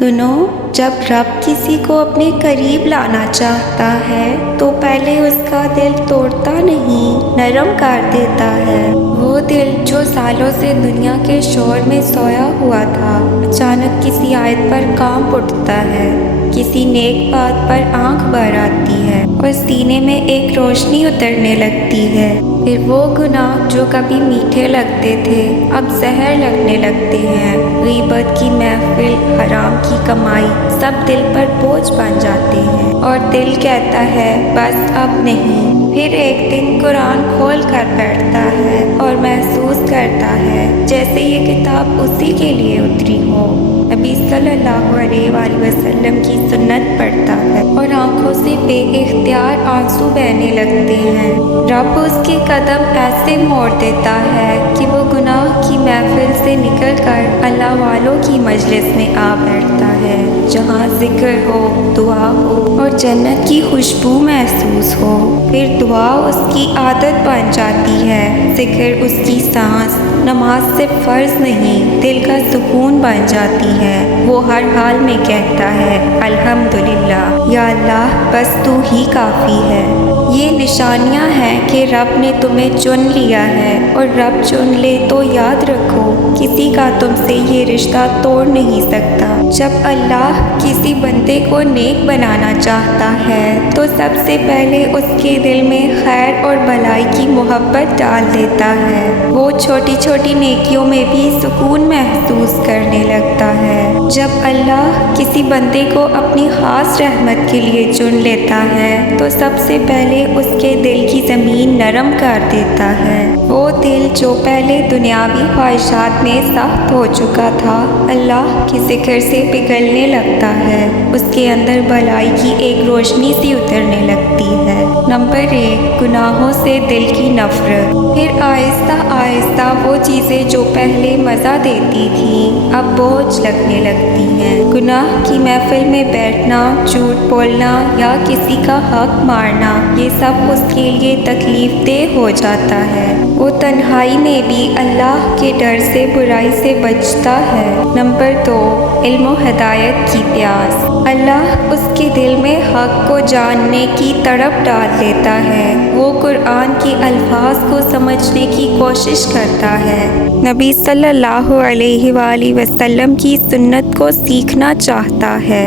सुनो, जब रब किसी को अपने करीब लाना चाहता है तो पहले उसका दिल तोड़ता नहीं, नरम कर देता है। वो दिल जो सालों से दुनिया के शोर में सोया हुआ था, अचानक किसी आयत पर कांप उठता है, किसी नेक बात पर आंख भर आती है और सीने में एक रोशनी उतरने लगती है। फिर वो गुनाह जो कभी मीठे लगते थे अब जहर लगने लगते हैं। गीबत की महफिल, हराम की कमाई सब दिल पर बोझ बन जाते हैं और दिल कहता है बस अब नहीं। फिर एक दिन कुरान खोल कर बैठता है और महसूस करता है जैसे ये किताब उसी के लिए उतरी हो। नबी सल्लल्लाहु अलैहि वसल्लम की सुन्नत पढ़ता है और आंखों से बेइख्तियार आंसू बहने लगते हैं। रब उसके कदम ऐसे मोड़ देता है कि वो गुनाह की महफिल से निकलकर अल्लाह वालों की मजलिस में आ बैठता है, जहाँ जिक्र हो, दुआ हो और जन्नत की खुशबू महसूस हो। फिर दुआ उसकी आदत बन जाती है, जिक्र उसकी सांस, नमाज से फ़र्ज नहीं दिल का सुकून बन जाती है। वो हर हाल में कहता है अल्हम्दुलिल्लाह, या अल्लाह बस तू ही काफ़ी है। ये निशानियाँ हैं कि रब ने तुम्हें चुन लिया है, और रब चुन ले तो याद रखो किसी का तुमसे ये रिश्ता तोड़ नहीं सकता। जब अल्लाह किसी बंदे को नेक बनाना चाहता है तो सबसे पहले उसके दिल में खैर और भलाई की मोहब्बत डाल देता है। वो छोटी छोटी नेकियों में भी सुकून महसूस करने लगता है। जब अल्लाह किसी बंदे को अपनी ख़ास रहमत के लिए चुन लेता है तो सबसे पहले उसके दिल की ज़मीन नरम कर देता है। वो दिल जो पहले दुनियावी ख्वाहिशात में सख्त हो चुका था, अल्लाह के ज़िक्र से पिघलने लगता है। उसके अंदर भलाई की एक रोशनी सी उतरने लगती है। नंबर 1, गुनाहों से दिल की नफरत। फिर आहिस्ता आहिस्ता वो चीज़ें जो पहले मज़ा देती थी अब बोझ लगने लगती हैं। गुनाह की महफिल में बैठना, झूठ बोलना या किसी का हक मारना, ये सब उसके लिए तकलीफ देह हो जाता है। वो तन्हाई में भी अल्लाह के डर से, बुराई से बचता है। नंबर 2, इल्म व हिदायत की प्यास। अल्लाह उसके दिल में हक को जानने की तड़प डाल देता है। वो कुरान के अल्फाज को समझने की कोशिश करता है, नबी सल्लल्लाहु अलैहि वसल्लम की सुन्नत को सीखना चाहता है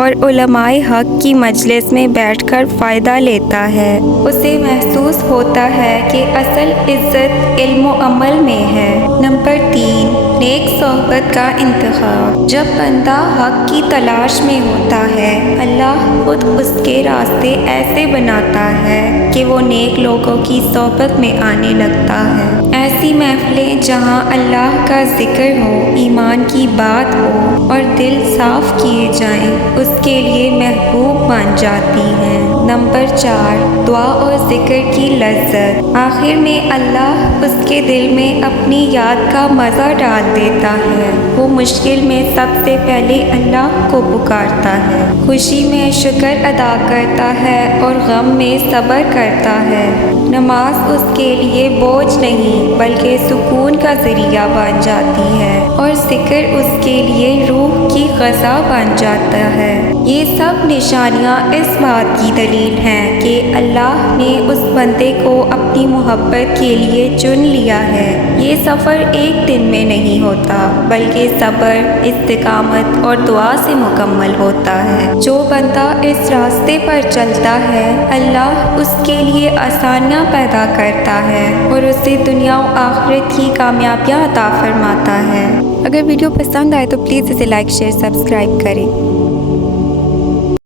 और उलमाए हक की मजलिस में बैठकर फ़ायदा लेता है। उसे महसूस होता है कि असल इज़्ज़त इल्म व अमल में है। नंबर 3, नेक सोहबत का इंतखाब। जब बंदा हक की तलाश में होता है, अल्लाह खुद उसके रास्ते ऐसे बनाता है कि वो नेक लोगों की सोहबत में आने लगता है। ऐसी महफिलें जहाँ अल्लाह का जिक्र हो, ईमान की बात हो और दिल साफ किए जाएं, उसके लिए महबूब बन जाती हैं। नंबर 4, दुआ और जिक्र की लज्जत। आखिर में अल्लाह उसके दिल में अपनी याद का मज़ा डाल देता है। वो मुश्किल में सबसे पहले अल्लाह को पुकारता है, खुशी में शुक्र अदा करता है और गम में सब्र करता है। नमाज उसके लिए बोझ नहीं बल्कि सुकून का ज़रिया बन जाती है और जिक्र उसके लिए रूह की ग़ज़ा बन जाता है। ये सब निशानियाँ इस बात की दलील हैं कि अल्लाह ने उस बंदे को अपनी मोहब्बत के लिए चुन लिया है। ये सफ़र एक दिन में नहीं होता बल्कि सब्र, इस्तिकामत और दुआ से मुकम्मल होता है। जो बंदा इस रास्ते पर चलता है, अल्लाह उसके लिए आसानियाँ पैदा करता है और उसे दुनिया और आखिरत की कामयाबियाँ अता फरमाता है। अगर वीडियो पसंद आए तो प्लीज़ इसे लाइक, शेयर, सब्सक्राइब करें।